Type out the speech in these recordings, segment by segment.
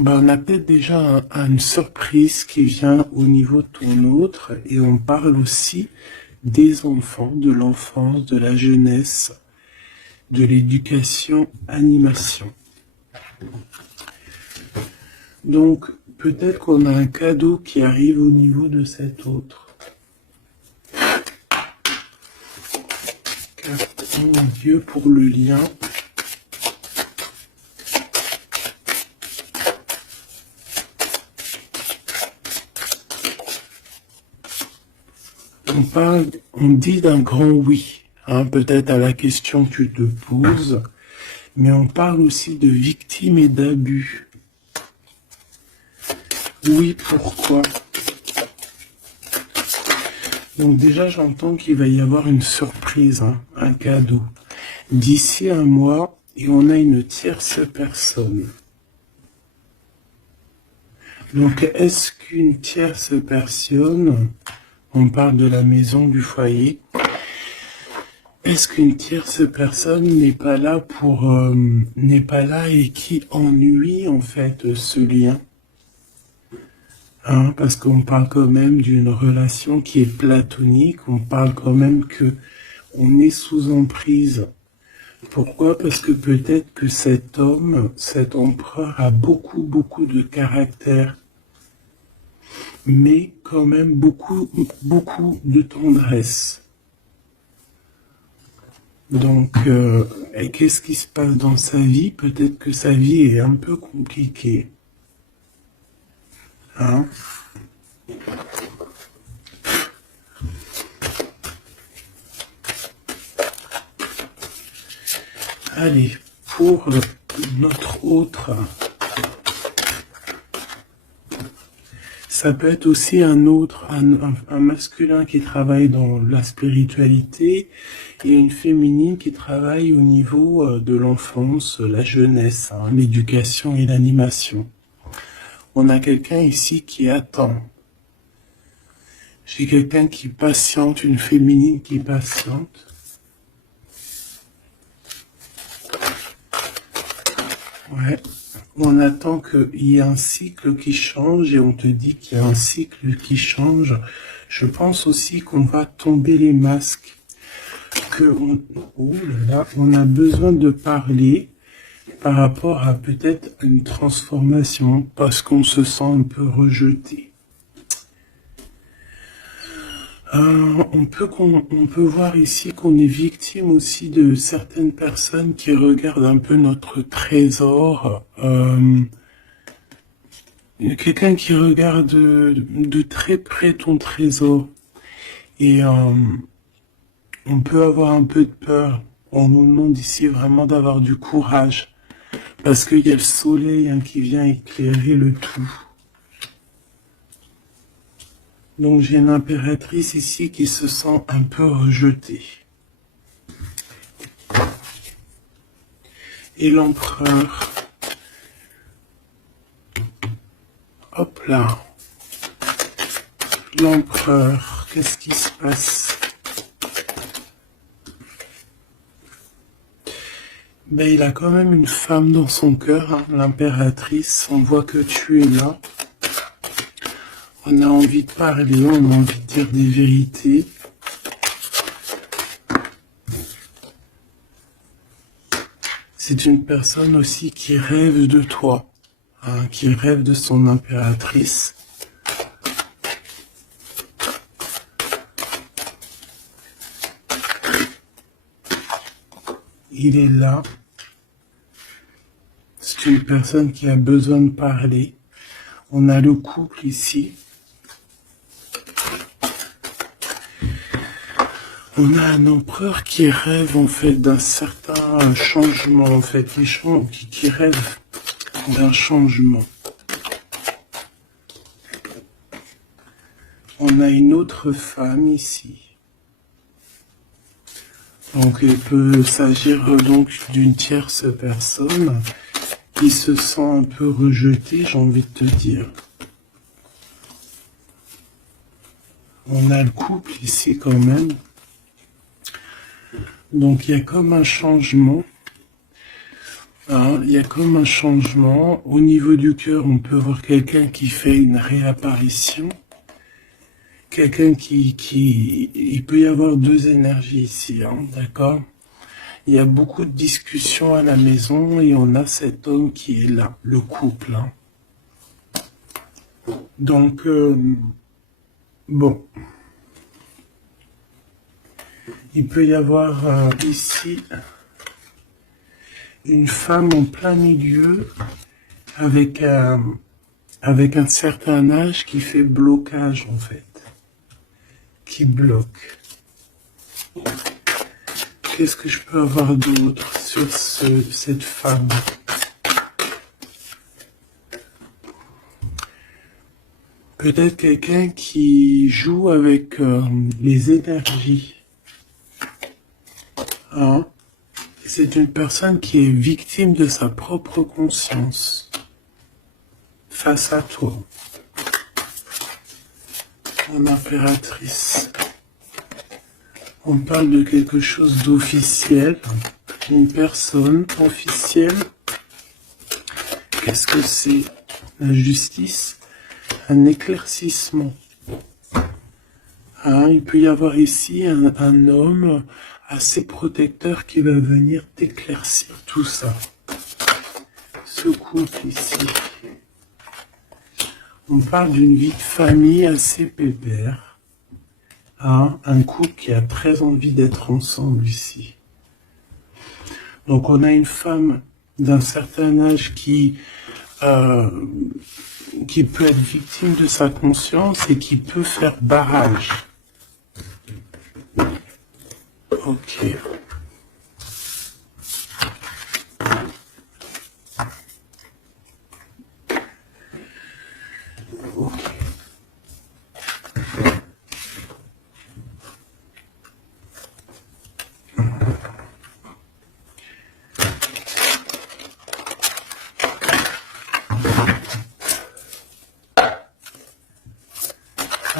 Ben, on a peut-être déjà une surprise qui vient au niveau de ton autre et on parle aussi des enfants, de l'enfance, de la jeunesse, de l'éducation, animation. Donc, peut-être qu'on a un cadeau qui arrive au niveau de cet autre. Carte, mon Dieu, pour le lien. On dit d'un grand oui, hein, peut-être à la question que tu te poses, mais on parle aussi de victimes et d'abus. Oui, pourquoi? Donc déjà, j'entends qu'il va y avoir une surprise, hein, un cadeau. D'ici un mois, et on a une tierce personne. Donc, est-ce qu'une tierce personne, on parle de la maison, du foyer, est-ce qu'une tierce personne n'est pas là n'est pas là et qui ennuie en fait ce lien? Hein, parce qu'on parle quand même d'une relation qui est platonique, on parle quand même que on est sous emprise. Pourquoi? Parce que peut-être que cet homme, cet empereur a beaucoup de caractère, mais quand même beaucoup de tendresse. Donc, et qu'est-ce qui se passe dans sa vie? Peut-être que sa vie est un peu compliquée. Hein? Allez, pour notre autre, ça peut être aussi un masculin qui travaille dans la spiritualité et une féminine qui travaille au niveau de l'enfance, la jeunesse, hein, l'éducation et l'animation. On a quelqu'un ici qui attend. J'ai quelqu'un qui patiente, une féminine qui patiente. Ouais. On attend qu'il y ait un cycle qui change et on te dit qu'il y a un cycle qui change. Je pense aussi qu'on va tomber les masques. Oh là là, on a besoin de parler par rapport à peut-être une transformation parce qu'on se sent un peu rejeté. On peut voir ici qu'on est victime aussi de certaines personnes qui regardent un peu notre trésor. Quelqu'un qui regarde de très près ton trésor. Et on peut avoir un peu de peur. On nous demande ici vraiment d'avoir du courage. Parce qu'il y a le soleil hein, qui vient éclairer le tout. Donc j'ai une impératrice ici qui se sent un peu rejetée. Et l'empereur. Hop là. L'empereur. Qu'est-ce qui se passe? Ben, il a quand même une femme dans son cœur, hein, l'impératrice. On voit que tu es là. On a envie de parler, on a envie de dire des vérités. C'est une personne aussi qui rêve de toi, hein, qui rêve de son impératrice. Il est là. C'est une personne qui a besoin de parler. On a le couple ici. On a un empereur qui rêve en fait d'un certain changement, en fait, qui rêve d'un changement. On a une autre femme ici. Donc il peut s'agir donc d'une tierce personne qui se sent un peu rejetée, j'ai envie de te dire. On a le couple ici quand même. Donc il y a comme un changement. Hein, il y a comme un changement. Au niveau du cœur, on peut voir quelqu'un qui fait une réapparition. Quelqu'un il peut y avoir deux énergies ici, hein, d'accord? Il y a beaucoup de discussions à la maison et on a cet homme qui est là, le couple, hein. Donc, bon, il peut y avoir ici une femme en plein milieu avec un certain âge qui fait blocage en fait, qui bloque. Qu'est-ce que je peux avoir d'autre sur cette femme? Peut-être quelqu'un qui joue avec les énergies. Hein? C'est une personne qui est victime de sa propre conscience face à toi. En impératrice. On parle de quelque chose d'officiel, une personne officielle. Qu'est-ce que c'est? La justice, un éclaircissement. Hein, il peut y avoir ici un homme assez protecteur qui va venir t'éclaircir tout ça. Ce couple ici. On parle d'une vie de famille assez pépère. Hein, un couple qui a très envie d'être ensemble ici. Donc on a une femme d'un certain âge qui peut être victime de sa conscience et qui peut faire barrage. Ok.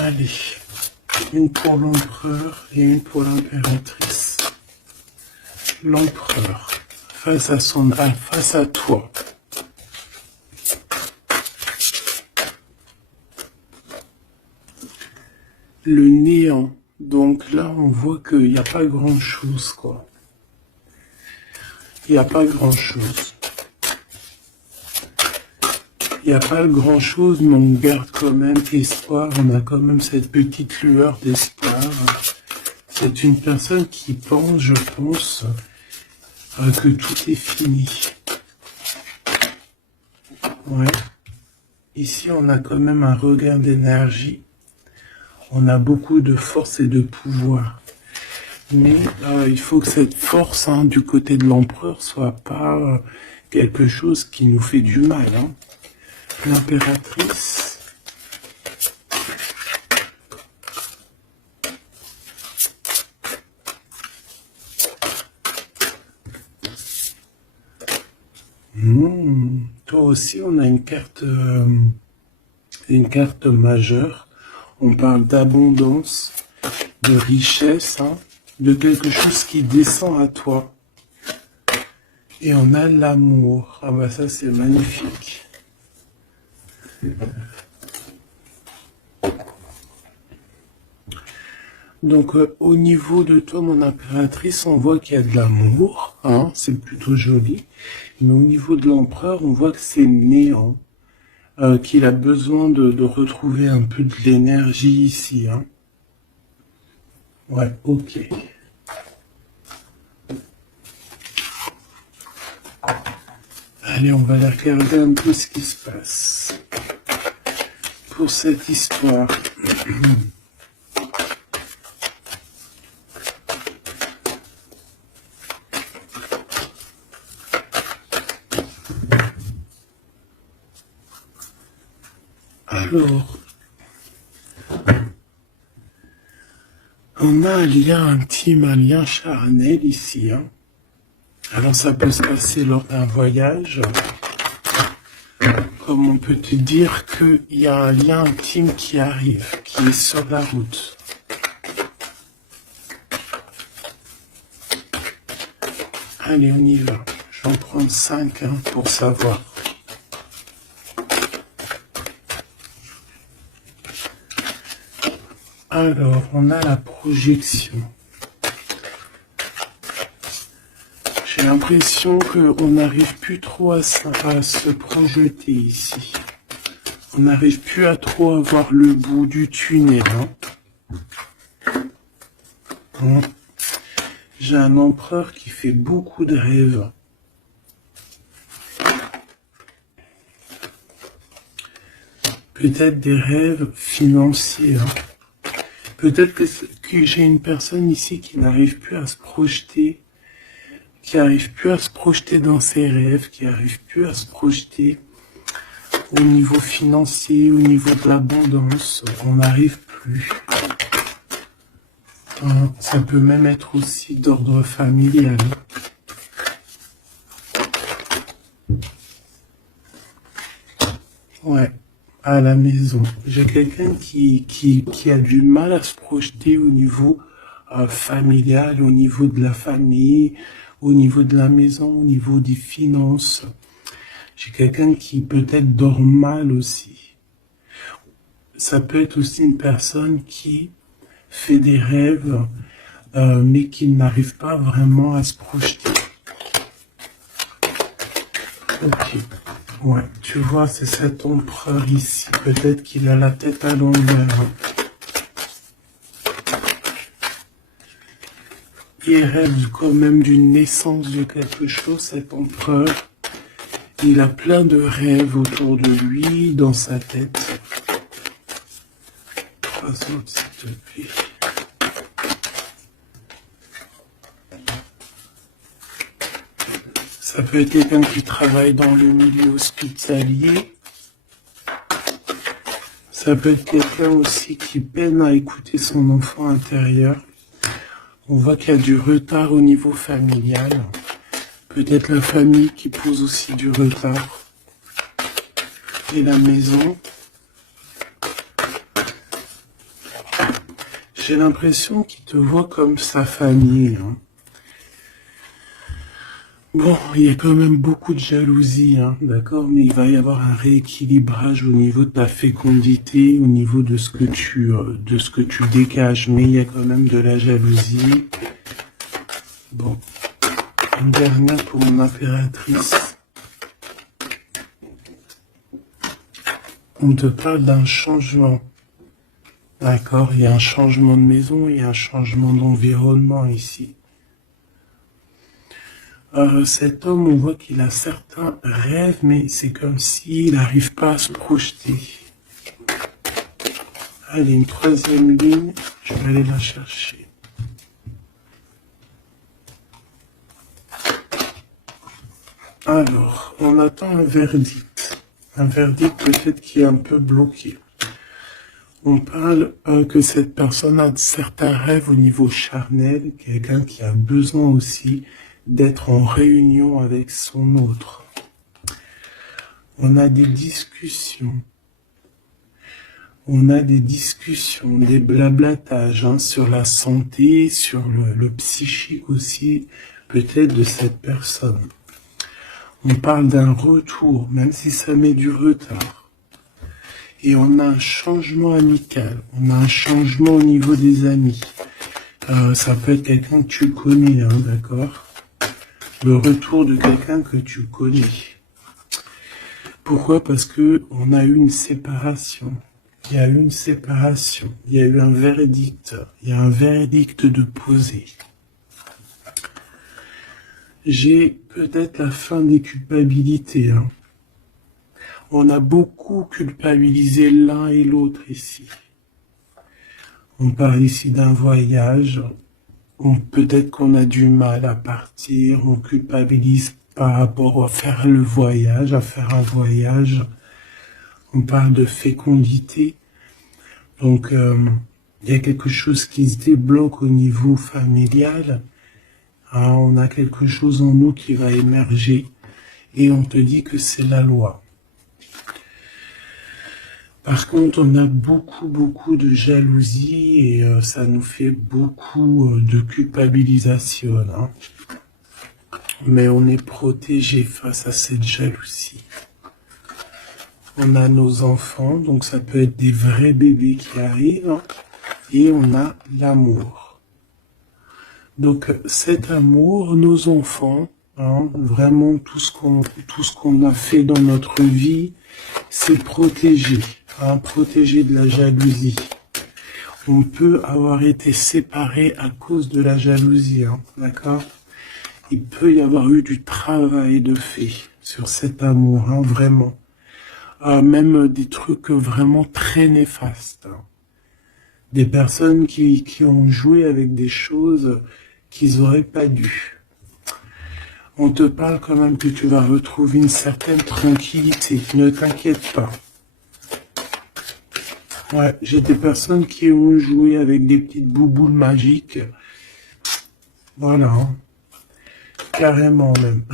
Allez, une pour l'empereur et une pour l'impératrice. L'empereur, face à toi. Le néant. Donc là, on voit qu'il n'y a pas grand-chose, quoi. Il n'y a pas grand-chose. Il n'y a pas grand-chose, mais on garde quand même espoir. On a quand même cette petite lueur d'espoir. C'est une personne qui pense, je pense, que tout est fini. Ouais. Ici, on a quand même un regain d'énergie. On a beaucoup de force et de pouvoir. Mais il faut que cette force du côté de l'empereur soit pas quelque chose qui nous fait du mal. Hein. L'impératrice. Toi aussi, on a une carte majeure. On parle d'abondance, de richesse, hein, de quelque chose qui descend à toi. Et on a l'amour. Ah bah ça, c'est magnifique. Donc au niveau de toi, mon impératrice, on voit qu'il y a de l'amour, hein, c'est plutôt joli. Mais au niveau de l'empereur, on voit que c'est néant, qu'il a besoin de retrouver un peu de l'énergie ici. Hein. Ouais, ok. Allez, on va aller regarder un peu ce qui se passe pour cette histoire. Alors, on a un lien intime, un lien charnel ici. Hein. Alors ça peut se passer lors d'un voyage. Comme on peut te dire qu'il y a un lien intime qui arrive, qui est sur la route. Allez, on y va. Je vais en prendre 5 pour savoir. Alors, on a la projection. J'ai l'impression qu'on n'arrive plus trop à se projeter ici. On n'arrive plus à trop avoir le bout du tunnel. J'ai un empereur qui fait beaucoup de rêves. Peut-être des rêves financiers. Peut-être que j'ai une personne ici qui n'arrive plus à se projeter, qui n'arrive plus à se projeter dans ses rêves, qui n'arrive plus à se projeter au niveau financier, au niveau de l'abondance. On n'arrive plus. Ça peut même être aussi d'ordre familial. Ouais, à la maison. J'ai quelqu'un qui a du mal à se projeter au niveau familial, au niveau de la famille, au niveau de la maison, au niveau des finances. J'ai quelqu'un qui peut-être dort mal aussi. Ça peut être aussi une personne qui fait des rêves, mais qui n'arrive pas vraiment à se projeter. Ok. Ouais, tu vois, c'est cet empereur ici. Peut-être qu'il a la tête à l'envers. Il rêve quand même d'une naissance de quelque chose, cet empereur. Il a plein de rêves autour de lui, dans sa tête. 3 autres, s'il te plaît. Ça peut être quelqu'un qui travaille dans le milieu hospitalier. Ça peut être quelqu'un aussi qui peine à écouter son enfant intérieur. On voit qu'il y a du retard au niveau familial. Peut-être la famille qui pose aussi du retard. Et la maison. J'ai l'impression qu'il te voit comme sa famille. Bon, il y a quand même beaucoup de jalousie, d'accord, mais il va y avoir un rééquilibrage au niveau de ta fécondité, au niveau de ce que tu dégages, mais il y a quand même de la jalousie. Bon, une dernière pour mon impératrice. On te parle d'un changement, d'accord, il y a un changement de maison, il y a un changement d'environnement ici. Cet homme, on voit qu'il a certains rêves, mais c'est comme s'il n'arrive pas à se projeter. Allez, une 3e ligne, je vais aller la chercher. Alors, on attend un verdict. Un verdict peut-être qui est un peu bloqué. On parle que cette personne a certains rêves au niveau charnel, quelqu'un qui a besoin aussi d'être en réunion avec son autre. On a des discussions. On a des discussions, des blablatages sur la santé, sur le psychique aussi, peut-être de cette personne. On parle d'un retour, même si ça met du retard. Et on a un changement amical, on a un changement au niveau des amis. Ça peut être quelqu'un que tu connais, d'accord ? Le retour de quelqu'un que tu connais. Pourquoi? Parce que on a eu une séparation. Il y a eu une séparation. Il y a eu un verdict. Il y a un verdict de poser. J'ai peut-être la fin des culpabilités. On a beaucoup culpabilisé l'un et l'autre ici. On parle ici d'un voyage. Peut-être qu'on a du mal à partir, on culpabilise par rapport à faire le voyage, à faire un voyage. On parle de fécondité. Donc, il y a quelque chose qui se débloque au niveau familial. On a quelque chose en nous qui va émerger et on te dit que c'est la loi. Par contre, on a beaucoup de jalousie et ça nous fait beaucoup de culpabilisation. mais on est protégé face à cette jalousie. On a nos enfants, donc ça peut être des vrais bébés qui arrivent, hein, et on a l'amour. Donc cet amour, nos enfants, hein, vraiment tout ce qu'on a fait dans notre vie, c'est protégé, hein, protégé de la jalousie. On peut avoir été séparés à cause de la jalousie, hein, d'accord? Il peut y avoir eu du travail de fait sur cet amour, hein, vraiment. Même des trucs vraiment très néfastes. Hein. Des personnes qui ont joué avec des choses qu'ils n'auraient pas dû. On te parle quand même que tu vas retrouver une certaine tranquillité. Ne t'inquiète pas. Ouais, j'ai des personnes qui ont joué avec des petites bouboules magiques. Voilà. Hein. Carrément même.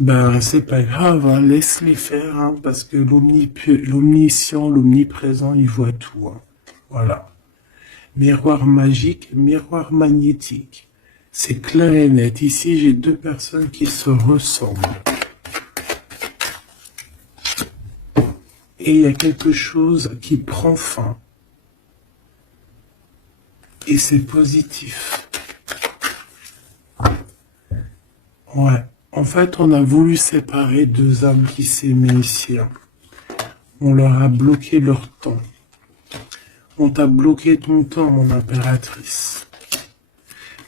Ben, c'est pas grave, hein, laisse-les faire, hein, parce que l'omniscient, l'omniprésent, il voit tout. Hein. Voilà. Miroir magique, miroir magnétique. C'est clair et net. Ici, j'ai deux personnes qui se ressemblent. Et il y a quelque chose qui prend fin. Et c'est positif. Ouais. En fait, on a voulu séparer deux âmes qui s'aimaient ici. Hein. On leur a bloqué leur temps. On t'a bloqué ton temps, mon impératrice.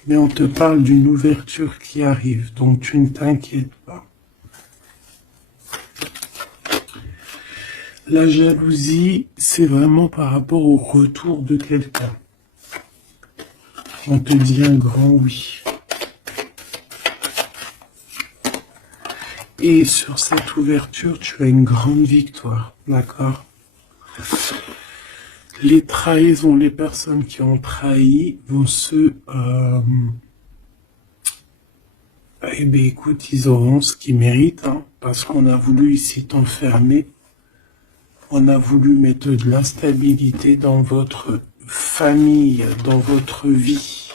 Mais on te parle d'une ouverture qui arrive, donc tu ne t'inquiètes pas. La jalousie, c'est vraiment par rapport au retour de quelqu'un. On te dit un grand oui. Et sur cette ouverture, tu as une grande victoire, d'accord? Les trahisons, les personnes qui ont trahi vont eh bien, écoute, ils auront ce qu'ils méritent, hein, parce qu'on a voulu ici t'enfermer. On a voulu mettre de l'instabilité dans votre famille, dans votre vie.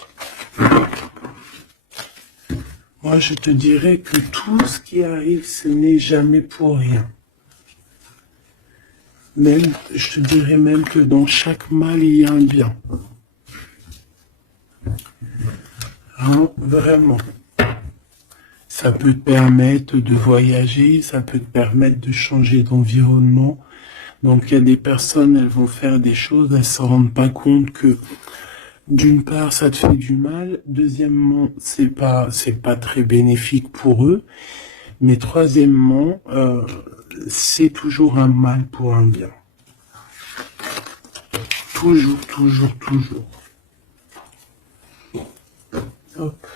Moi, je te dirais que tout ce qui arrive, ce n'est jamais pour rien. Même, je te dirais même que dans chaque mal, il y a un bien. Hein, vraiment. Ça peut te permettre de voyager, ça peut te permettre de changer d'environnement. Donc, il y a des personnes, elles vont faire des choses, elles ne se rendent pas compte que, d'une part, ça te fait du mal. Deuxièmement, c'est pas très bénéfique pour eux. Mais troisièmement, c'est toujours un mal pour un bien. Toujours, toujours, toujours. Hop.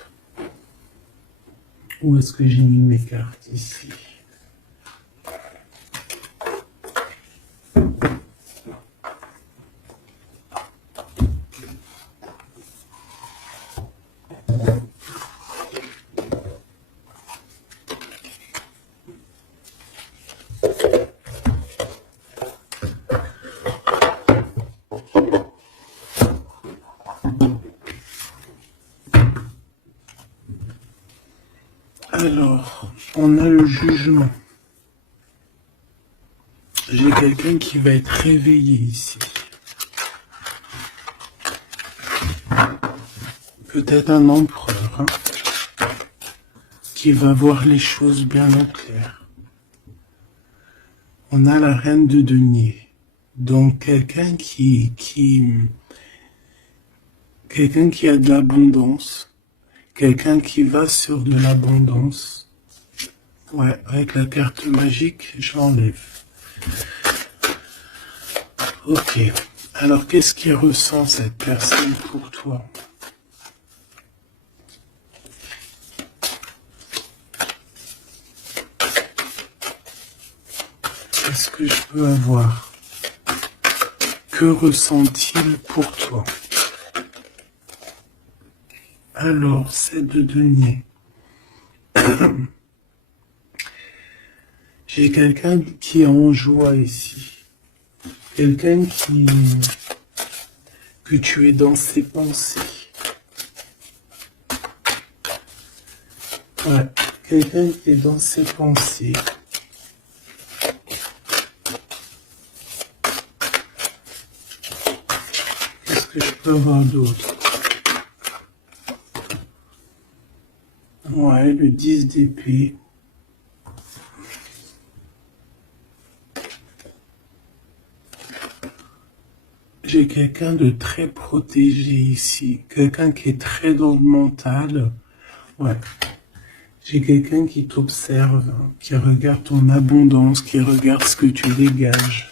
Où est-ce que j'ai mis mes cartes ici? Alors, on a le jugement. J'ai quelqu'un qui va être réveillé ici. Peut-être un empereur, hein, qui va voir les choses bien au clair. On a la reine de denier. Donc, quelqu'un qui a de l'abondance. Quelqu'un qui va sur de l'abondance. Ouais, avec la carte magique, je l'enlève. Ok. Alors, qu'est-ce qu'il ressent cette personne pour toi? Qu'est-ce que je peux avoir? Que ressent-il pour toi? Alors, c'est de denier. J'ai quelqu'un qui est en joie ici. Quelqu'un que tu es dans ses pensées. Ouais, quelqu'un qui est dans ses pensées. Qu'est-ce que je peux avoir d'autre? Ouais, le 10 d'épée. J'ai quelqu'un de très protégé ici. Quelqu'un qui est très dans le mental. Ouais. J'ai quelqu'un qui t'observe, qui regarde ton abondance, qui regarde ce que tu dégages.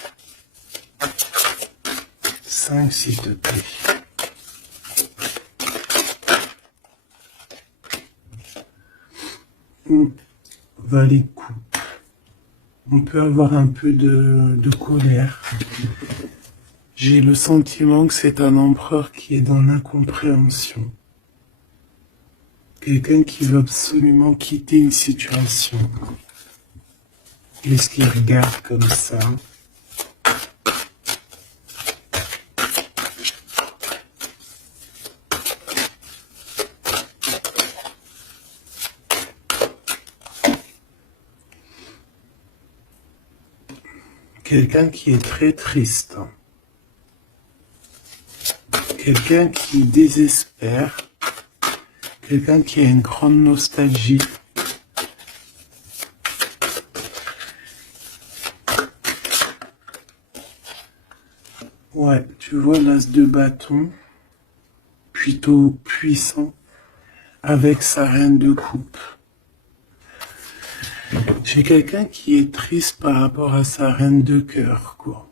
5, s'il te plaît. Valet de coupe. On peut avoir un peu de colère. J'ai le sentiment que c'est un empereur qui est dans l'incompréhension. Quelqu'un qui veut absolument quitter une situation. Qu'est-ce qu'il regarde comme ça? Quelqu'un qui est très triste. Quelqu'un qui désespère. Quelqu'un qui a une grande nostalgie. Ouais, tu vois l'as de bâton, plutôt puissant, avec sa reine de coupe. J'ai quelqu'un qui est triste par rapport à sa reine de cœur, quoi.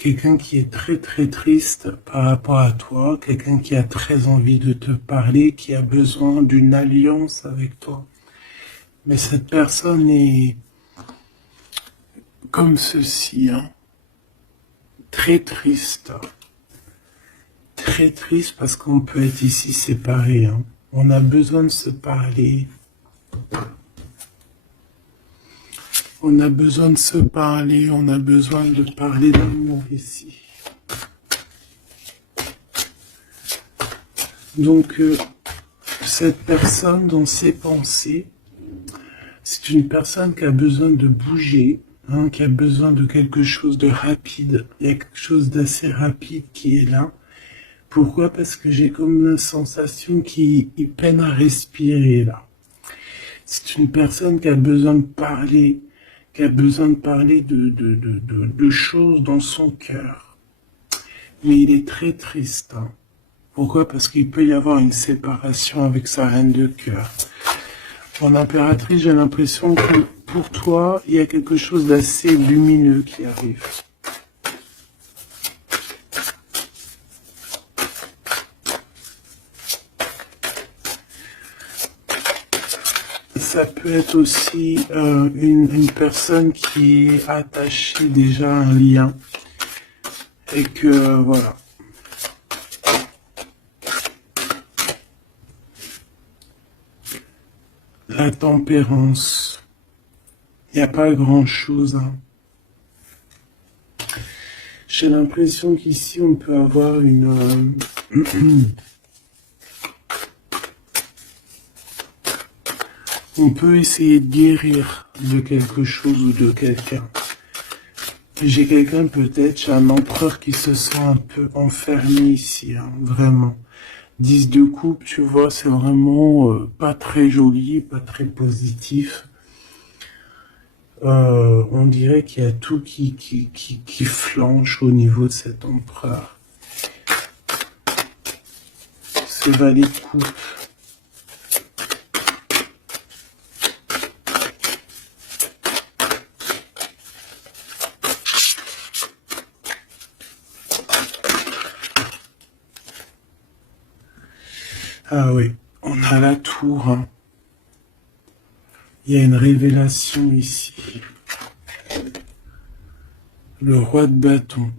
Quelqu'un qui est très très triste par rapport à toi, quelqu'un qui a très envie de te parler, qui a besoin d'une alliance avec toi. Mais cette personne est comme ceci, hein. Très triste. Très triste parce qu'on peut être ici séparés, hein. On a besoin de se parler. On a besoin de se parler, on a besoin de parler d'amour ici. Donc, cette personne dans ses pensées, c'est une personne qui a besoin de bouger, hein, qui a besoin de quelque chose de rapide. Il y a quelque chose d'assez rapide qui est là. Pourquoi? Parce que j'ai comme la sensation qu'il peine à respirer là. C'est une personne qui a besoin de parler, qui a besoin de parler de choses dans son cœur. Mais il est très triste. Hein. Pourquoi? Parce qu'il peut y avoir une séparation avec sa reine de cœur. Mon impératrice, j'ai l'impression que pour toi, il y a quelque chose d'assez lumineux qui arrive. Ça peut être aussi une personne qui est attachée déjà à un lien. Et que, voilà. La tempérance. Il n'y a pas grand-chose. Hein. J'ai l'impression qu'ici, on peut avoir une... on peut essayer de guérir de quelque chose ou de quelqu'un. J'ai quelqu'un peut-être, j'ai un empereur qui se sent un peu enfermé ici, hein, vraiment. 10 de coupe, tu vois, c'est vraiment pas très joli, pas très positif. On dirait qu'il y a tout qui flanche au niveau de cet empereur. Ce valet de coupe. Ah oui, on a la tour. Hein. Il y a une révélation ici. Le roi de bâton.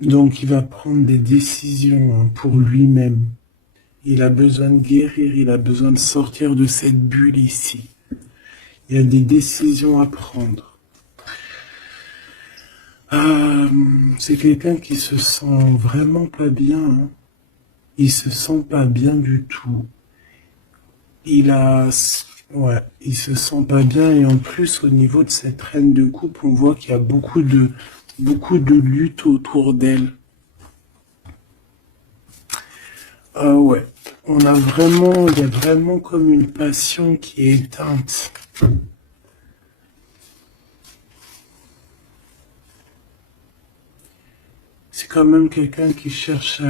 Donc il va prendre des décisions hein, pour lui-même. Il a besoin de guérir, il a besoin de sortir de cette bulle ici. Il y a des décisions à prendre. C'est quelqu'un qui se sent vraiment pas bien. Hein. Il se sent pas bien du tout. Il a Ouais, il se sent pas bien et en plus au niveau de cette reine de coupe, on voit qu'il y a beaucoup de lutte autour d'elle. Ah ouais, il y a vraiment comme une passion qui est éteinte. C'est quand même quelqu'un qui cherche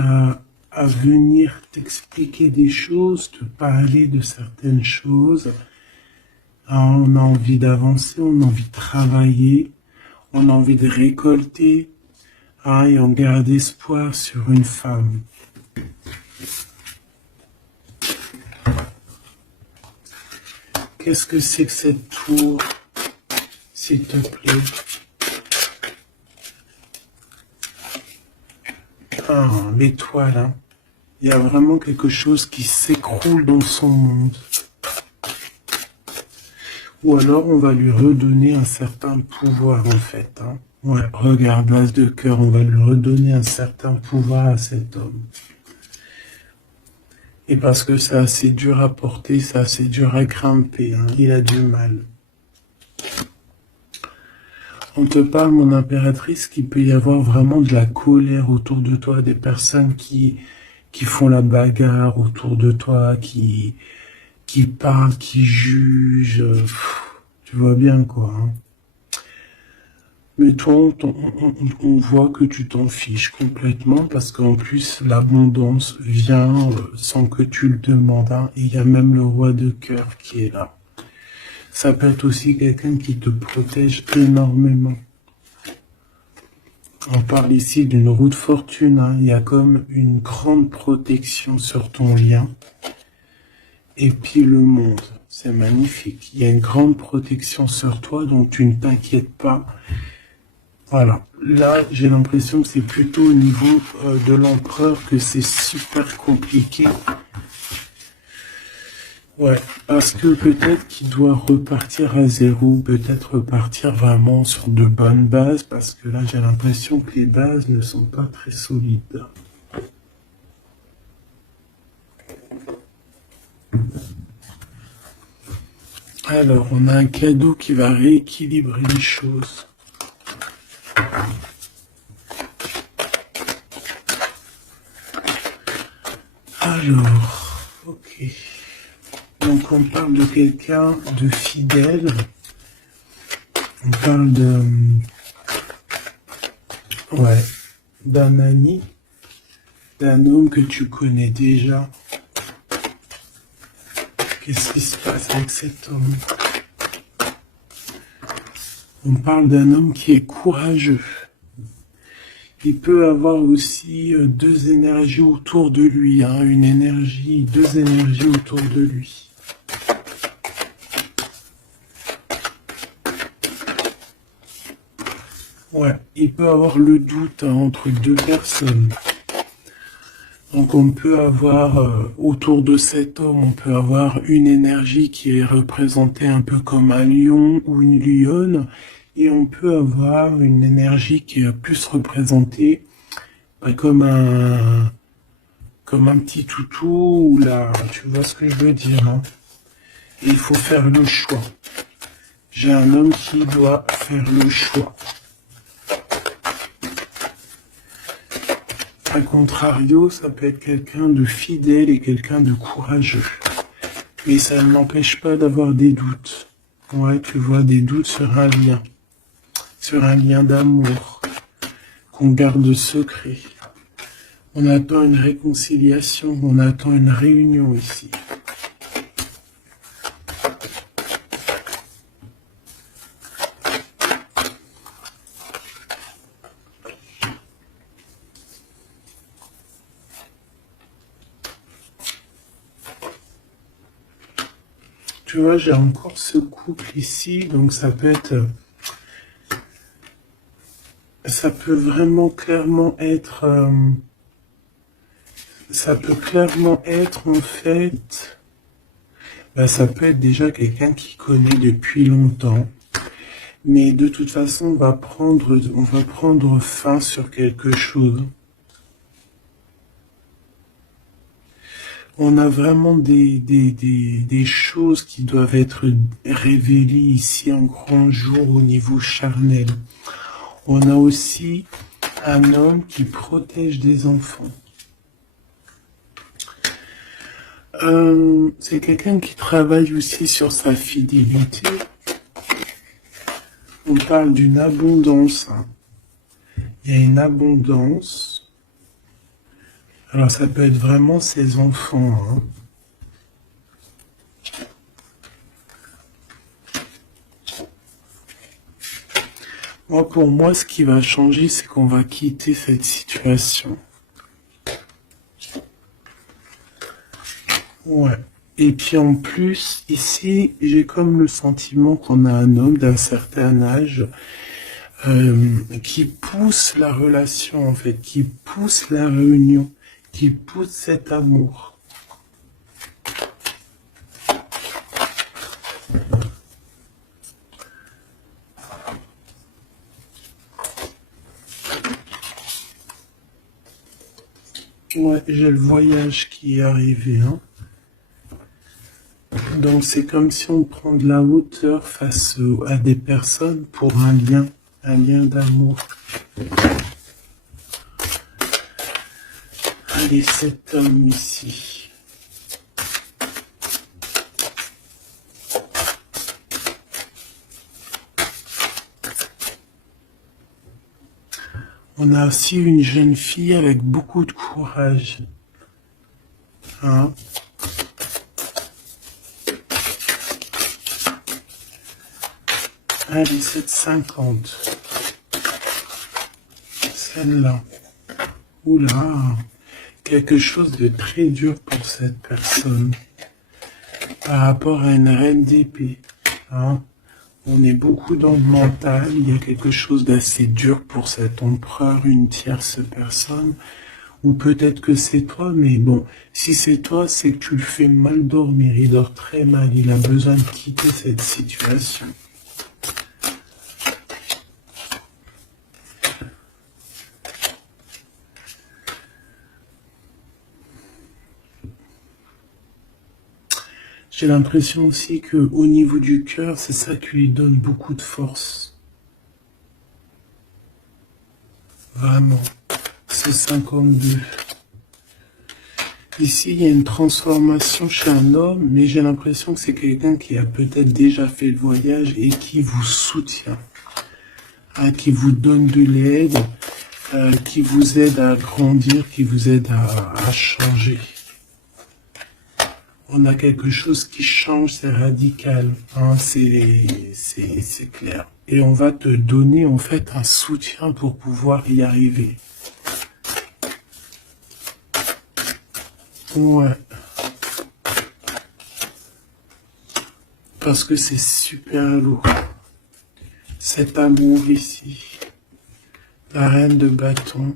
à venir t'expliquer des choses, te parler de certaines choses. Ah, on a envie d'avancer, on a envie de travailler, on a envie de récolter, ah, et on garde espoir sur une femme. Qu'est-ce que c'est que cette tour, s'il te plaît? Ah, l'étoile, hein. Il y a vraiment quelque chose qui s'écroule dans son monde. Ou alors on va lui redonner un certain pouvoir en fait. Hein. Ouais, regarde, l'as de cœur, on va lui redonner un certain pouvoir à cet homme. Et parce que c'est assez dur à porter, c'est assez dur à grimper, hein. Il a du mal. On te parle, mon impératrice, qu'il peut y avoir vraiment de la colère autour de toi, des personnes qui font la bagarre autour de toi, qui parlent, qui jugent. Tu vois bien quoi. Hein. Mais toi, on voit que tu t'en fiches complètement parce qu'en plus, l'abondance vient sans que tu le demandes. Hein, et il y a même le roi de cœur qui est là. Ça peut être aussi quelqu'un qui te protège énormément. On parle ici d'une roue de fortune. Hein, il y a comme une grande protection sur ton lien. Et puis le monde, c'est magnifique. Il y a une grande protection sur toi, donc tu ne t'inquiètes pas. Voilà. Là, j'ai l'impression que c'est plutôt au niveau de l'empereur que c'est super compliqué. Ouais, parce que peut-être qu'il doit repartir à zéro, peut-être repartir vraiment sur de bonnes bases, parce que là, j'ai l'impression que les bases ne sont pas très solides. Alors, on a un cadeau qui va rééquilibrer les choses. Alors, ok. Donc on parle de quelqu'un de fidèle. On parle ouais, d'un ami, d'un homme que tu connais déjà. Qu'est-ce qui se passe avec cet homme? On parle d'un homme qui est courageux. Il peut avoir aussi deux énergies autour de lui, hein, deux énergies autour de lui. Ouais, il peut avoir le doute hein, entre deux personnes. Donc on peut avoir, autour de cet homme, on peut avoir une énergie qui est représentée un peu comme un lion ou une lionne, et on peut avoir une énergie qui est plus représentée comme un petit toutou, ou là, tu vois ce que je veux dire, hein. Et il faut faire le choix. J'ai un homme qui doit faire le choix. A contrario, ça peut être quelqu'un de fidèle et quelqu'un de courageux. Mais ça ne m'empêche pas d'avoir des doutes. Ouais, tu vois, des doutes sur un lien d'amour qu'on garde secret. On attend une réconciliation, on attend une réunion ici. Tu vois, j'ai encore ce couple ici, donc ça peut être... Ça peut vraiment clairement être... ça peut clairement être en fait... ça peut être déjà quelqu'un qui connaît depuis longtemps. Mais de toute façon, on va prendre fin sur quelque chose. On a vraiment des choses qui doivent être révélées ici en grand jour au niveau charnel. On a aussi un homme qui protège des enfants. C'est quelqu'un qui travaille aussi sur sa fidélité. On parle d'une abondance. Hein. Il y a une abondance. Alors ça peut être vraiment ses enfants. Hein. Moi, pour moi, ce qui va changer, c'est qu'on va quitter cette situation. Ouais. Et puis en plus, ici, j'ai comme le sentiment qu'on a un homme d'un certain âge qui pousse la relation, en fait, qui pousse la réunion, qui pousse cet amour. Ouais, j'ai le voyage qui est arrivé, hein. Donc c'est comme si on prend de la hauteur face à des personnes pour un lien d'amour. Allez, cet homme ici. On a aussi une jeune fille avec beaucoup de courage. Hein? Allez, 7,50. Celle-là. Oula. Quelque chose de très dur pour cette personne. Par rapport à une reine d'épée. Hein? On est beaucoup dans le mental. Il y a quelque chose d'assez dur pour cet empereur, une tierce personne. Ou peut-être que c'est toi, mais bon, si c'est toi, c'est que tu le fais mal dormir. Il dort très mal. Il a besoin de quitter cette situation. J'ai l'impression aussi que au niveau du cœur, c'est ça qui lui donne beaucoup de force. Vraiment. C'est 52. Ici, il y a une transformation chez un homme, mais j'ai l'impression que c'est quelqu'un qui a peut-être déjà fait le voyage et qui vous soutient, hein, qui vous donne de l'aide, qui vous aide à grandir, qui vous aide à changer. On a quelque chose qui change, c'est radical, hein, c'est clair. Et on va te donner en fait un soutien pour pouvoir y arriver. Ouais. Parce que c'est super lourd. Cet amour ici. La reine de bâton.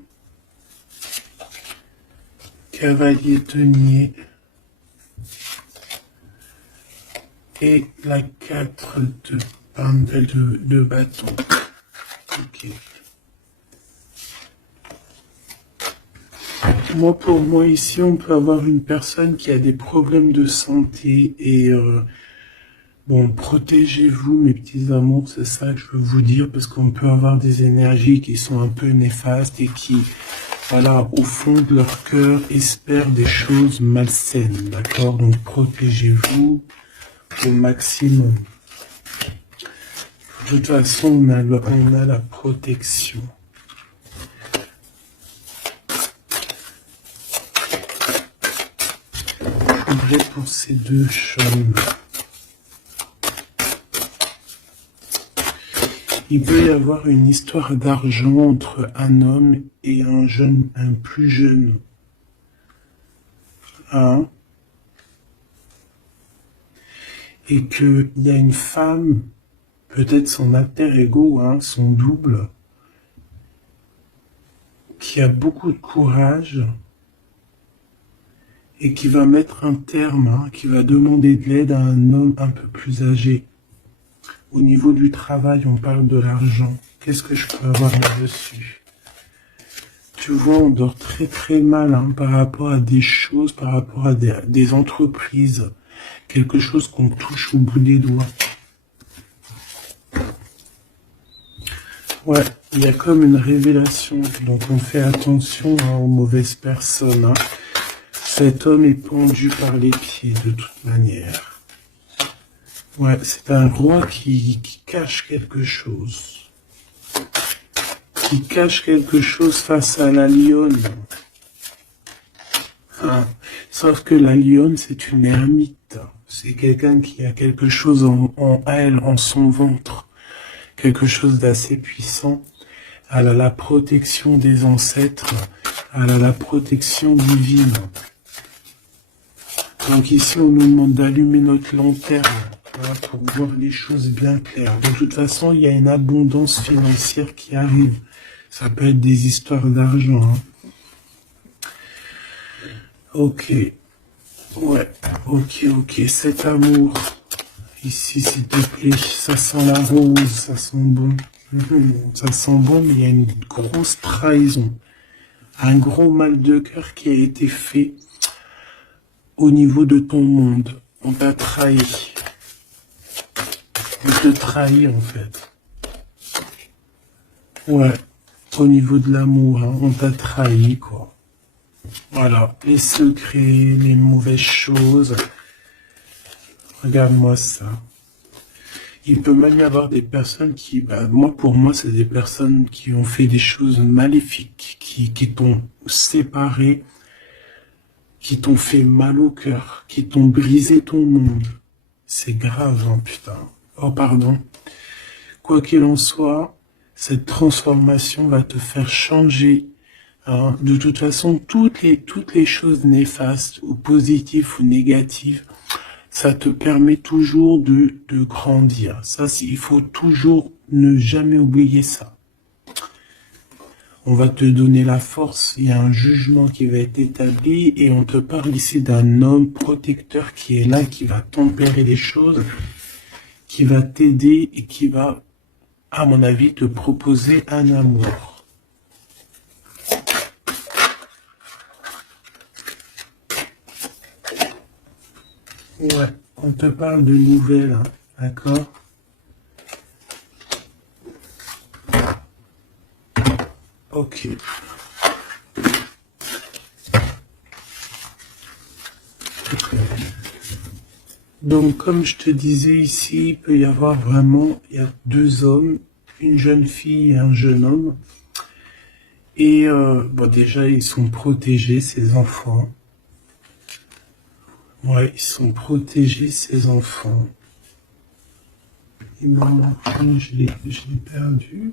Cavalier denier. Et la 4 de bâton. Ok. Moi, pour moi, ici, on peut avoir une personne qui a des problèmes de santé et bon, protégez-vous, mes petits amours, c'est ça que je veux vous dire, parce qu'on peut avoir des énergies qui sont un peu néfastes et qui, voilà, au fond de leur cœur, espèrent des choses malsaines, d'accord? Donc, protégez-vous au maximum. De toute façon, on a la protection. Pour ces deux chaumes. Il peut y avoir une histoire d'argent entre un homme et un plus jeune. Hein? Et qu'il y a une femme, peut-être son alter ego, hein, son double, qui a beaucoup de courage et qui va mettre un terme, hein, qui va demander de l'aide à un homme un peu plus âgé. Au niveau du travail, on parle de l'argent. Qu'est-ce que je peux avoir là-dessus? Tu vois, on dort très très mal hein, par rapport à des choses, par rapport à des entreprises. Quelque chose qu'on touche au bout des doigts. Ouais, il y a comme une révélation, donc on fait attention hein, aux mauvaises personnes. Hein. Cet homme est pendu par les pieds de toute manière. Ouais, c'est un roi qui cache quelque chose. Qui cache quelque chose face à la lionne. Hein. Sauf que la lionne, c'est une ermite. C'est quelqu'un qui a quelque chose en elle, en son ventre. Quelque chose d'assez puissant. Elle a la protection des ancêtres. Elle a la protection divine. Donc ici, on nous demande d'allumer notre lanterne hein, pour voir les choses bien claires. De toute façon, il y a une abondance financière qui arrive. Ça peut être des histoires d'argent. Hein. Ok. Ouais. Ok. Cet amour. Ici, s'il te plaît. Ça sent la rose. Ça sent bon. Ça sent bon, mais il y a une grosse trahison. Un gros mal de cœur qui a été fait au niveau de ton monde. On t'a trahi. On te trahit, en fait. Ouais. Au niveau de l'amour, hein, on t'a trahi, quoi. Voilà. Les secrets, les mauvaises choses. Regarde-moi ça. Il peut même y avoir des personnes qui, pour moi, c'est des personnes qui ont fait des choses maléfiques, qui t'ont séparé, qui t'ont fait mal au cœur, qui t'ont brisé ton monde. C'est grave, hein, putain. Oh, pardon. Quoi qu'il en soit, cette transformation va te faire changer. Hein. De toute façon, toutes les choses néfastes, ou positives ou négatives, ça te permet toujours de grandir. Ça, il faut toujours ne jamais oublier ça. On va te donner la force, il y a un jugement qui va être établi et on te parle ici d'un homme protecteur qui est là, qui va tempérer les choses, qui va t'aider et qui va, à mon avis, te proposer un amour. Ouais, on te parle de nouvelles, hein, d'accord? Ok. Donc, comme je te disais ici, il peut y avoir vraiment, il y a deux hommes, une jeune fille et un jeune homme. Et déjà, ils sont protégés, ces enfants. Ouais, ils sont protégés, ces enfants. Et maman, je l'ai perdu.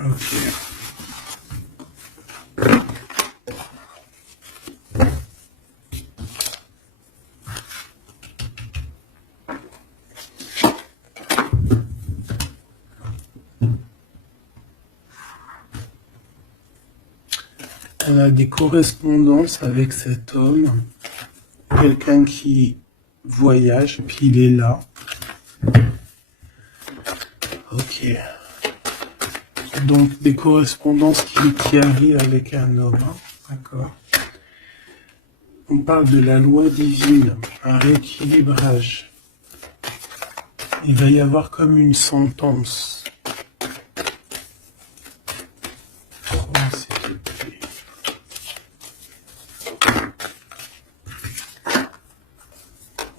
Ok. On a des correspondances avec cet homme, quelqu'un qui voyage, puis il est là. Ok. Donc des correspondances qui arrivent avec un homme, hein. D'accord. On parle de la loi divine, un rééquilibrage. Il va y avoir comme une sentence.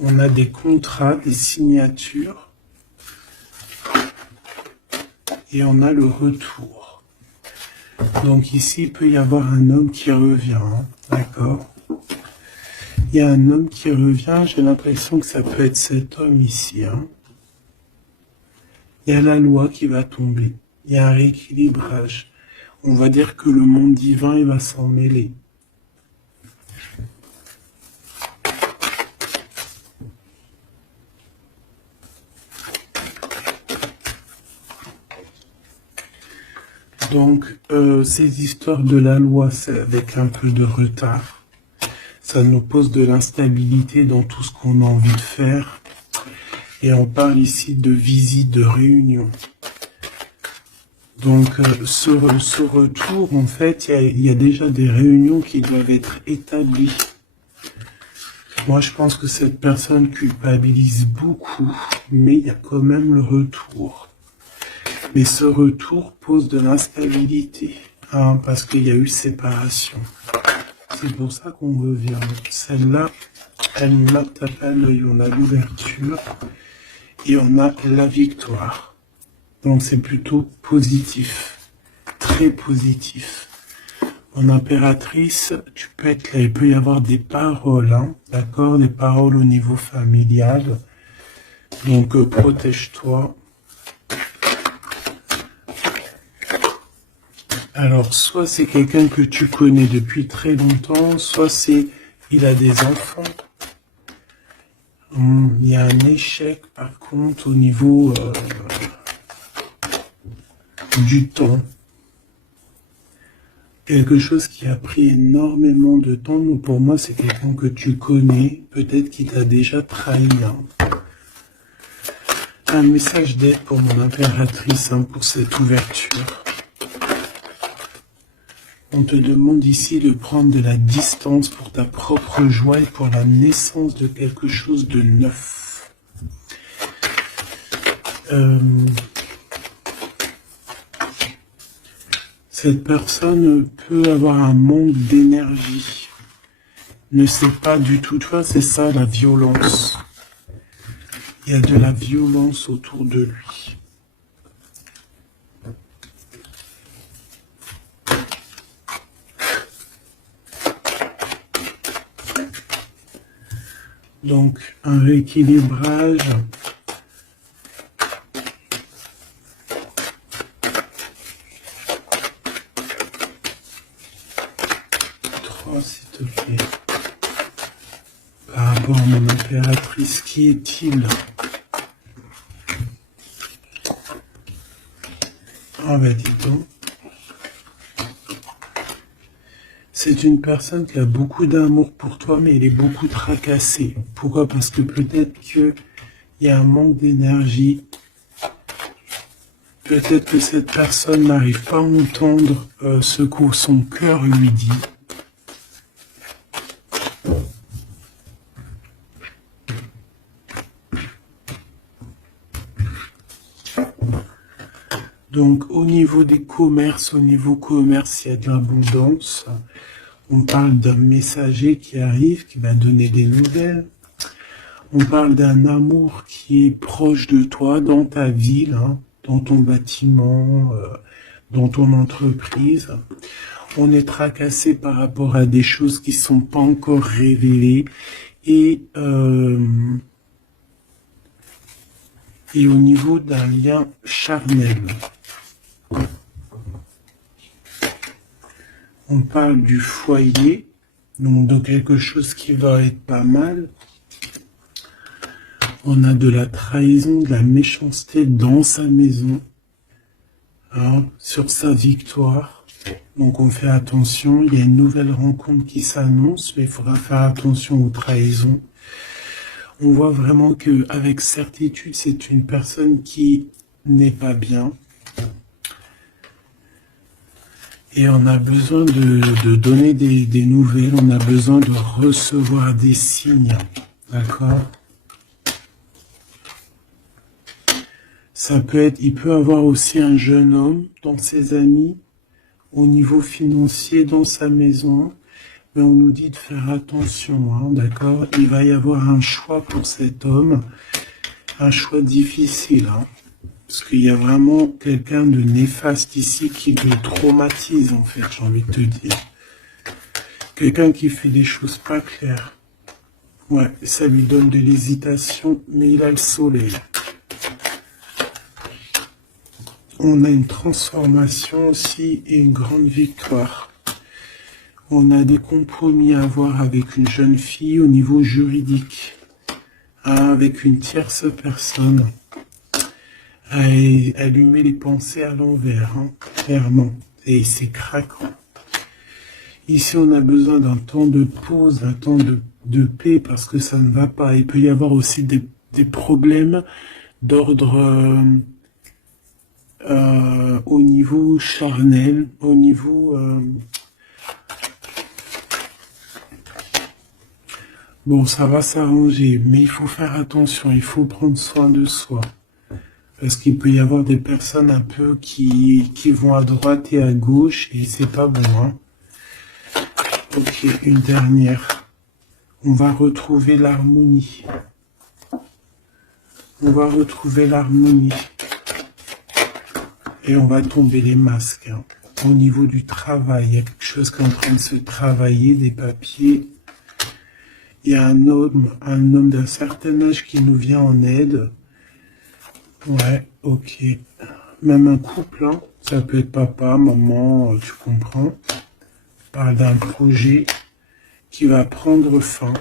On a des contrats, des signatures, et on a le retour. Donc ici, il peut y avoir un homme qui revient, hein, d'accord? Il y a un homme qui revient, j'ai l'impression que ça peut être cet homme ici. Hein. Il y a la loi qui va tomber, il y a un rééquilibrage. On va dire que le monde divin, il va s'en mêler. Donc, ces histoires de la loi, c'est avec un peu de retard. Ça nous pose de l'instabilité dans tout ce qu'on a envie de faire. Et on parle ici de visite, de réunion. Donc, ce retour, en fait, il y a déjà des réunions qui doivent être établies. Moi, je pense que cette personne culpabilise beaucoup, mais il y a quand même le retour. Mais ce retour pose de l'instabilité, hein, parce qu'il y a eu séparation. C'est pour ça qu'on revient. Celle-là, elle me tape à l'œil. On a l'ouverture et on a la victoire. Donc c'est plutôt positif, très positif. En impératrice, tu peux être là, il peut y avoir des paroles, hein, d'accord, des paroles au niveau familial. Donc protège-toi. Alors soit c'est quelqu'un que tu connais depuis très longtemps, soit c'est il a des enfants. Il y a un échec par contre au niveau du temps. Quelque chose qui a pris énormément de temps. Donc pour moi, c'est quelqu'un que tu connais, peut-être qui t'a déjà trahi. Hein. Un message d'aide pour mon impératrice, hein, pour cette ouverture. On te demande ici de prendre de la distance pour ta propre joie et pour la naissance de quelque chose de neuf. Cette personne peut avoir un manque d'énergie, ne sait pas du tout, tu vois, c'est ça la violence. Il y a de la violence autour de lui. Donc, un rééquilibrage. S'il te plaît. Par rapport à mon impératrice, qui est-il? Ah ben dis donc. C'est une personne qui a beaucoup d'amour pour toi, mais elle est beaucoup tracassée. Pourquoi? Parce que peut-être qu'il y a un manque d'énergie. Peut-être que cette personne n'arrive pas à entendre ce que son cœur lui dit. Donc au niveau des commerces, au niveau commerce, il y a de l'abondance. On parle d'un messager qui arrive, qui va donner des nouvelles. On parle d'un amour qui est proche de toi, dans ta ville, hein, dans ton bâtiment, dans ton entreprise. On est tracassé par rapport à des choses qui ne sont pas encore révélées. Et au niveau d'un lien charnel. On parle du foyer, donc de quelque chose qui va être pas mal. On a de la trahison, de la méchanceté dans sa maison, hein, sur sa victoire. Donc on fait attention, il y a une nouvelle rencontre qui s'annonce, mais il faudra faire attention aux trahisons. On voit vraiment qu'avec certitude, c'est une personne qui n'est pas bien. Et on a besoin de donner des nouvelles, on a besoin de recevoir des signes, d'accord? Ça peut être, il peut avoir aussi un jeune homme dans ses amis, au niveau financier, dans sa maison, mais on nous dit de faire attention, hein, d'accord? Il va y avoir un choix pour cet homme, un choix difficile, hein. Parce qu'il y a vraiment quelqu'un de néfaste ici qui le traumatise, en fait, j'ai envie de te dire. Quelqu'un qui fait des choses pas claires. Ouais, ça lui donne de l'hésitation, mais il a le soleil. On a une transformation aussi et une grande victoire. On a des compromis à avoir avec une jeune fille au niveau juridique, hein, avec une tierce personne. Elle lui met les pensées à l'envers, hein, clairement, et c'est craquant. Ici, on a besoin d'un temps de pause, un temps de paix, parce que ça ne va pas. Il peut y avoir aussi des des problèmes d'ordre au niveau charnel, au niveau... Bon, ça va s'arranger, mais il faut faire attention, il faut prendre soin de soi. Parce qu'il peut y avoir des personnes un peu qui vont à droite et à gauche, et c'est pas bon, hein. Ok, une dernière. On va retrouver l'harmonie. On va retrouver l'harmonie. Et on va tomber les masques, hein. Au niveau du travail, il y a quelque chose qui est en train de se travailler, des papiers. Il y a un homme d'un certain âge qui nous vient en aide. Ouais, ok. Même un couple, hein. Ça peut être papa, maman, tu comprends. On parle d'un projet qui va prendre fin.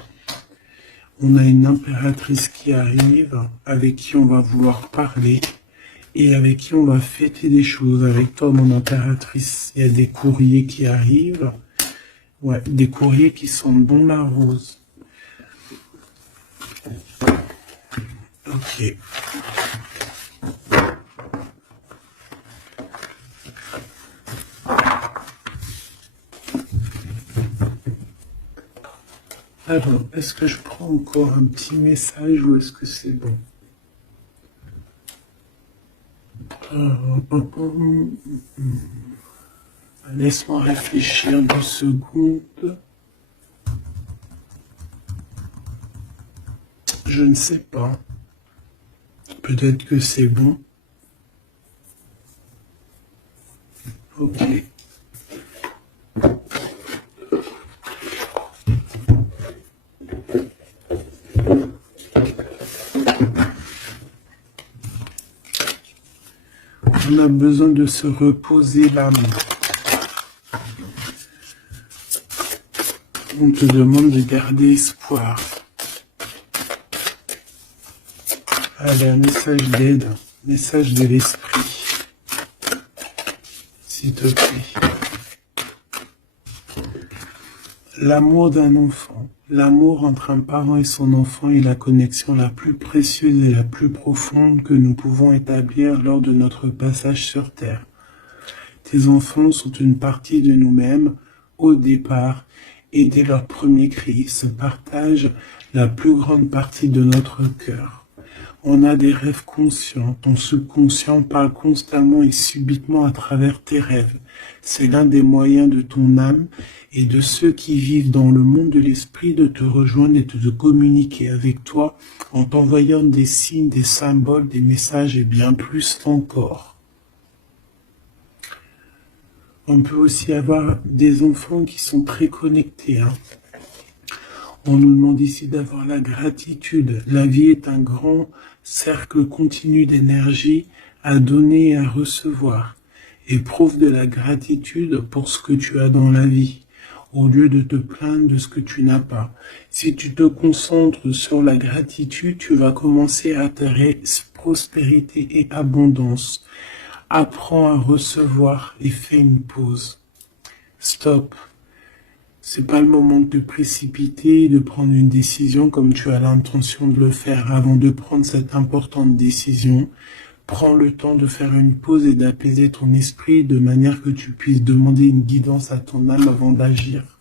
On a une impératrice qui arrive, avec qui on va vouloir parler et avec qui on va fêter des choses. Avec toi, mon impératrice, il y a des courriers qui arrivent. Ouais, des courriers qui sentent bon la rose. Ok. Alors, est-ce que je prends encore un petit message ou est-ce que c'est bon? Laisse-moi réfléchir 2 secondes. Je ne sais pas. Peut-être que c'est bon. Ok. On a besoin de se reposer l'âme. On te demande de garder espoir. Allez, un message d'aide, message de l'esprit, s'il te plaît. L'amour d'un enfant, l'amour entre un parent et son enfant est la connexion la plus précieuse et la plus profonde que nous pouvons établir lors de notre passage sur Terre. Tes enfants sont une partie de nous-mêmes au départ et dès leur premier cri, ils se partagent la plus grande partie de notre cœur. On a des rêves conscients, ton subconscient parle constamment et subitement à travers tes rêves. C'est l'un des moyens de ton âme et de ceux qui vivent dans le monde de l'esprit de te rejoindre et de te communiquer avec toi en t'envoyant des signes, des symboles, des messages et bien plus encore. On peut aussi avoir des enfants qui sont très connectés, hein. On nous demande ici d'avoir la gratitude. La vie est un grand cercle continu d'énergie à donner et à recevoir. Éprouve de la gratitude pour ce que tu as dans la vie, au lieu de te plaindre de ce que tu n'as pas. Si tu te concentres sur la gratitude, tu vas commencer à attirer prospérité et abondance. Apprends à recevoir et fais une pause. Stop. C'est pas le moment de te précipiter et de prendre une décision comme tu as l'intention de le faire. Avant de prendre cette importante décision, prends le temps de faire une pause et d'apaiser ton esprit de manière que tu puisses demander une guidance à ton âme avant d'agir.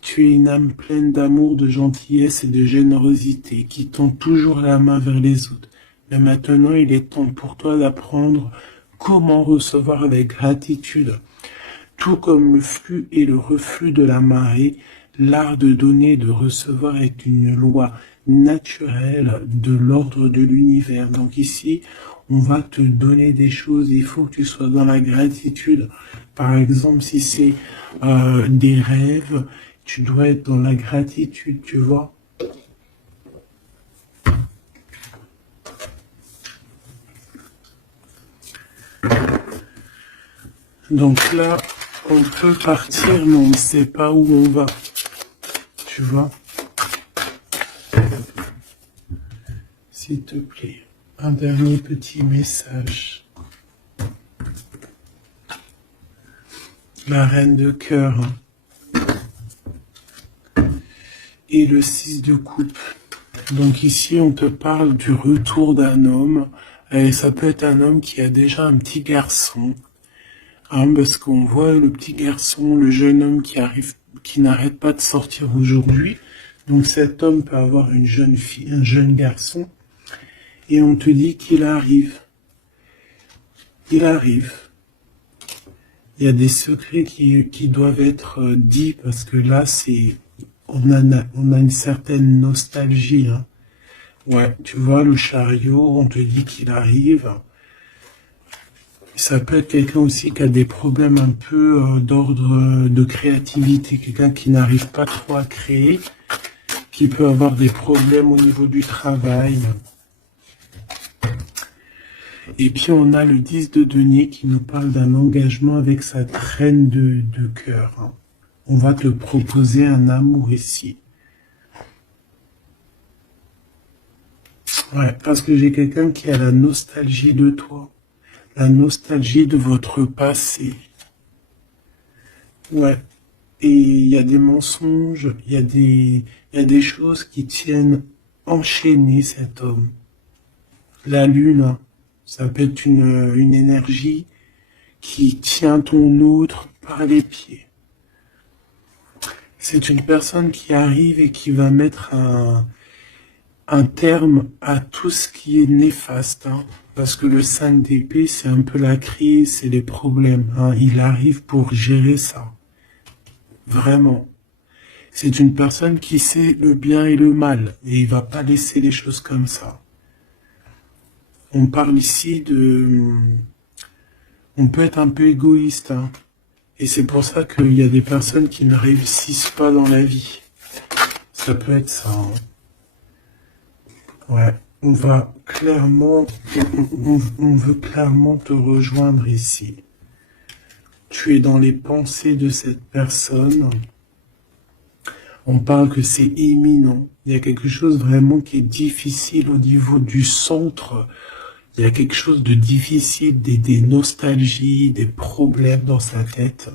Tu es une âme pleine d'amour, de gentillesse et de générosité qui tend toujours la main vers les autres. Mais maintenant, il est temps pour toi d'apprendre comment recevoir avec gratitude. Tout comme le flux et le reflux de la marée, l'art de donner et de recevoir est une loi naturelle de l'ordre de l'univers. Donc ici, on va te donner des choses, il faut que tu sois dans la gratitude. Par exemple, si c'est des rêves, tu dois être dans la gratitude, tu vois. Donc là, on peut partir, mais on ne sait pas où on va. Tu vois? S'il te plaît, un dernier petit message. La reine de cœur et le 6 de coupe. Donc ici, on te parle du retour d'un homme. Et ça peut être un homme qui a déjà un petit garçon. Hein, parce qu'on voit le petit garçon, le jeune homme qui arrive, qui n'arrête pas de sortir aujourd'hui. Donc cet homme peut avoir une jeune fille, un jeune garçon. Et on te dit qu'il arrive. Il arrive. Il y a des secrets qui doivent être dits parce que là, on a une certaine nostalgie. Hein. Ouais, tu vois, le chariot, on te dit qu'il arrive. Ça peut être quelqu'un aussi qui a des problèmes un peu d'ordre de créativité, quelqu'un qui n'arrive pas trop à créer, qui peut avoir des problèmes au niveau du travail. Et puis on a le 10 de denier qui nous parle d'un engagement avec sa reine de cœur. Hein. On va te proposer un amour ici. Ouais, parce que j'ai quelqu'un qui a la nostalgie de toi. La nostalgie de votre passé. Ouais. Et il y a des mensonges, il y a des choses qui tiennent enchaîner cet homme. La lune, hein, ça peut être une énergie qui tient ton autre par les pieds. C'est une personne qui arrive et qui va mettre un terme à tout ce qui est néfaste. Hein, parce que le 5 d'épée, c'est un peu la crise, c'est les problèmes. Hein, il arrive pour gérer ça. Vraiment. C'est une personne qui sait le bien et le mal. Et il va pas laisser les choses comme ça. On parle ici de... On peut être un peu égoïste. Hein, et c'est pour ça qu'il y a des personnes qui ne réussissent pas dans la vie. Ça peut être ça. Hein. Ouais, on va clairement, on veut clairement te rejoindre ici. Tu es dans les pensées de cette personne. On parle que c'est imminent. Il y a quelque chose vraiment qui est difficile au niveau du centre. Il y a quelque chose de difficile, des nostalgies, des problèmes dans sa tête.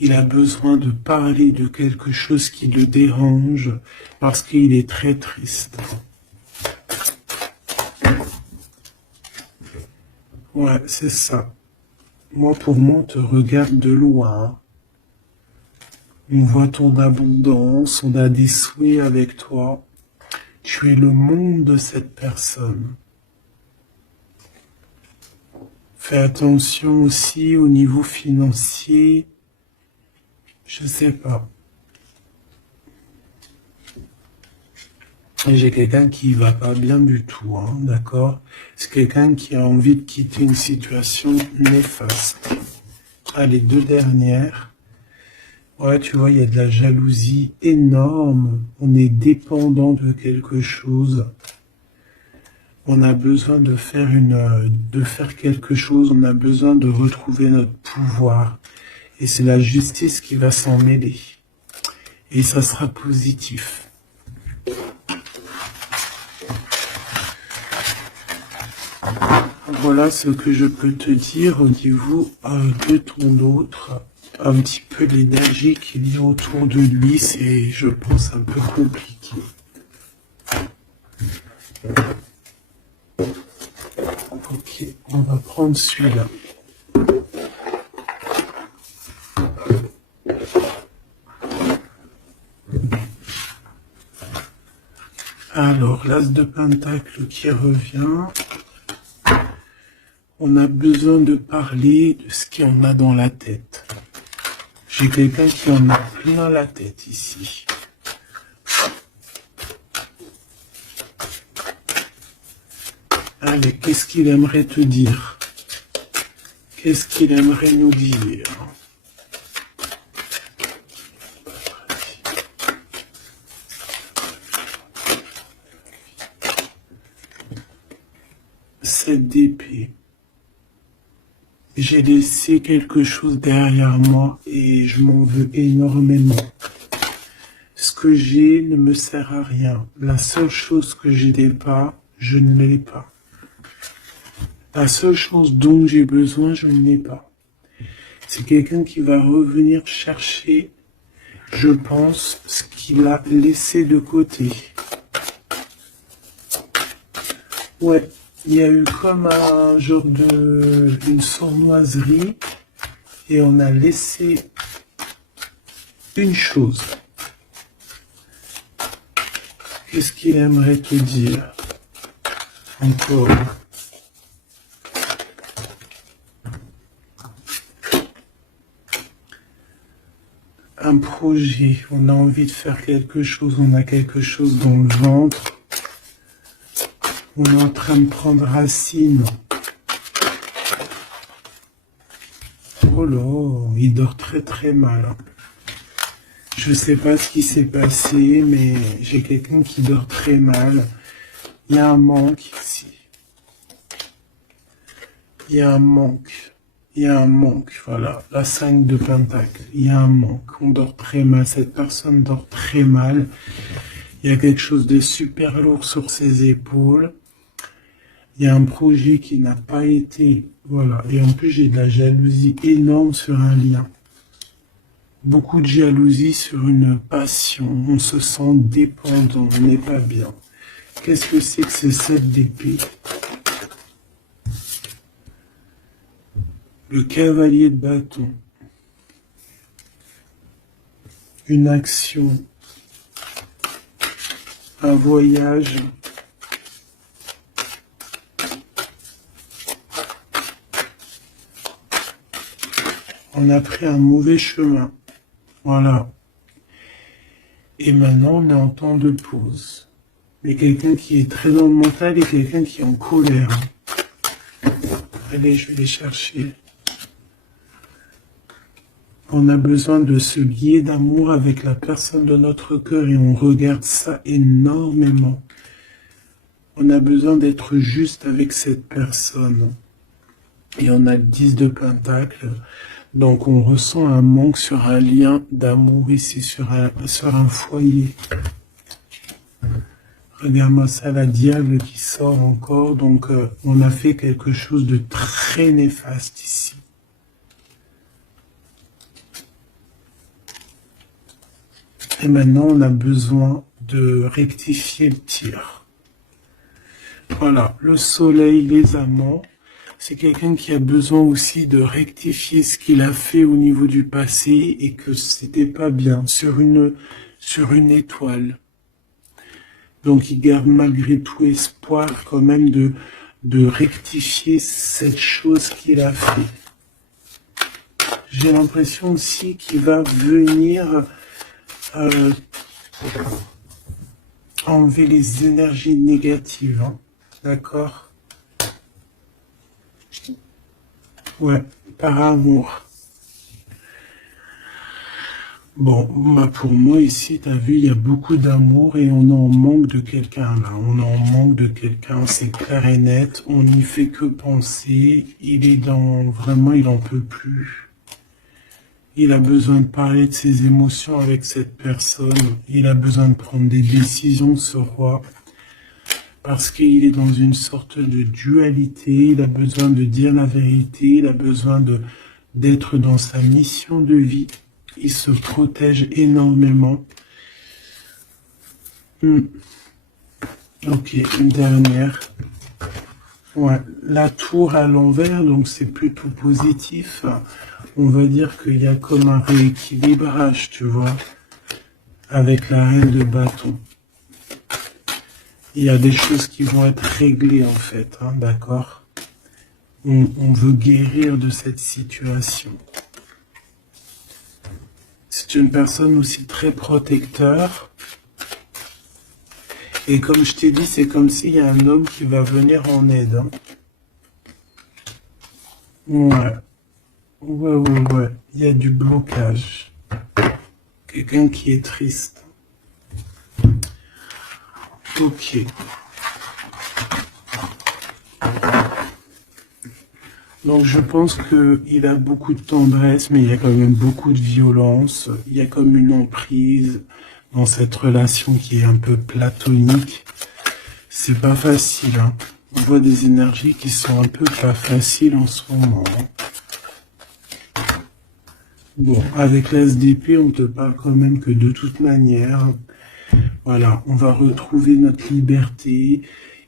Il a besoin de parler de quelque chose qui le dérange parce qu'il est très triste. Ouais, c'est ça. Moi, pour moi, on te regarde de loin. On voit ton abondance, on a des souhaits avec toi. Tu es le monde de cette personne. Fais attention aussi au niveau financier. Je sais pas. Et j'ai quelqu'un qui va pas bien du tout, hein, d'accord? C'est quelqu'un qui a envie de quitter une situation néfaste. Ah, les deux dernières. Ouais, tu vois, il y a de la jalousie énorme. On est dépendant de quelque chose. On a besoin de faire quelque chose. On a besoin de retrouver notre pouvoir. Et c'est la justice qui va s'en mêler. Et ça sera positif. Voilà ce que je peux te dire au niveau de ton autre. Un petit peu l'énergie qu'il y a autour de lui, c'est, je pense, un peu compliqué. Ok, on va prendre celui-là. Alors, l'as de pentacle qui revient. On a besoin de parler de ce qu'il y en a dans la tête. J'ai quelqu'un qui en a plein la tête ici. Allez, qu'est-ce qu'il aimerait te dire? Qu'est-ce qu'il aimerait nous dire? Cette d'épée. J'ai laissé quelque chose derrière moi et je m'en veux énormément. Ce que j'ai ne me sert à rien. La seule chose que je n'ai pas, je ne l'ai pas. La seule chose dont j'ai besoin, je ne l'ai pas. C'est quelqu'un qui va revenir chercher, je pense, ce qu'il a laissé de côté. Ouais, il y a eu comme un genre une sournoiserie et on a laissé une chose. Qu'est-ce qu'il aimerait te dire encore? Un projet, on a envie de faire quelque chose, on a quelque chose dans le ventre, on est en train de prendre racine. Oh là, il dort très très mal. Je sais pas ce qui s'est passé, mais j'ai quelqu'un qui dort très mal. Il y a un manque ici. Il y a un manque. Il y a un manque, voilà, la 5 de Pentacle. Il y a un manque, on dort très mal, cette personne dort très mal. Il y a quelque chose de super lourd sur ses épaules. Il y a un projet qui n'a pas été, voilà. Et en plus, j'ai de la jalousie énorme sur un lien. Beaucoup de jalousie sur une passion. On se sent dépendant, on n'est pas bien. Qu'est-ce que c'est que ce 7 d'épée? Le cavalier de bâton. Une action. Un voyage. On a pris un mauvais chemin. Voilà. Et maintenant, on est en temps de pause. Mais quelqu'un qui est très dans le mental et quelqu'un qui est en colère. Allez, je vais les chercher. On a besoin de se lier d'amour avec la personne de notre cœur et on regarde ça énormément. On a besoin d'être juste avec cette personne. Et on a le 10 de Pentacle. Donc on ressent un manque sur un lien d'amour ici, sur un foyer. Regarde-moi ça, la diable qui sort encore. Donc on a fait quelque chose de très néfaste ici. Et maintenant, on a besoin de rectifier le tir. Voilà, le soleil, les amants, c'est quelqu'un qui a besoin aussi de rectifier ce qu'il a fait au niveau du passé et que c'était pas bien sur une étoile. Donc, il garde malgré tout espoir quand même de rectifier cette chose qu'il a fait. J'ai l'impression aussi qu'il va venir enlever les énergies négatives, hein. D'accord? Ouais, par amour. Bon, bah pour moi ici, t'as vu, il y a beaucoup d'amour et on en manque de quelqu'un là. On en manque de quelqu'un, c'est clair et net. On n'y fait que penser. Il est vraiment, il en peut plus. Il a besoin de parler de ses émotions avec cette personne. Il a besoin de prendre des décisions, ce roi. Parce qu'il est dans une sorte de dualité. Il a besoin de dire la vérité. Il a besoin d'être dans sa mission de vie. Il se protège énormément. Ok, une dernière. Ouais, la tour à l'envers, donc c'est plutôt positif. On va dire qu'il y a comme un rééquilibrage, tu vois, avec la reine de bâton. Il y a des choses qui vont être réglées en fait, hein, d'accord? On veut guérir de cette situation. C'est une personne aussi très protecteur. Et comme je t'ai dit, c'est comme s'il y a un homme qui va venir en aide. Hein. Ouais. Ouais. Il y a du blocage. Quelqu'un qui est triste. Ok. Donc je pense qu'il a beaucoup de tendresse, mais il y a quand même beaucoup de violence. Il y a comme une emprise dans cette relation qui est un peu platonique. C'est pas facile, hein. On voit des énergies qui sont un peu pas faciles en ce moment. Bon, avec l'ASDP, on te parle quand même que de toute manière, voilà, on va retrouver notre liberté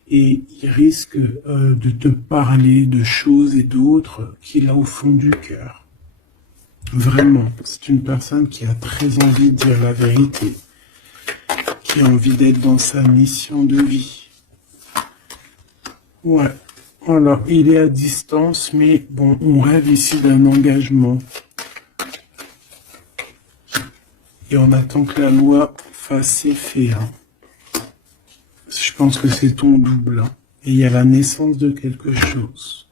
et il risque de te parler de choses et d'autres qu'il a au fond du cœur. Vraiment, c'est une personne qui a très envie de dire la vérité, qui a envie d'être dans sa mission de vie. Ouais. Alors, il est à distance, mais bon, on rêve ici d'un engagement. Et on attend que la loi fasse effet. Hein. Je pense que c'est ton double. Hein. Et il y a la naissance de quelque chose.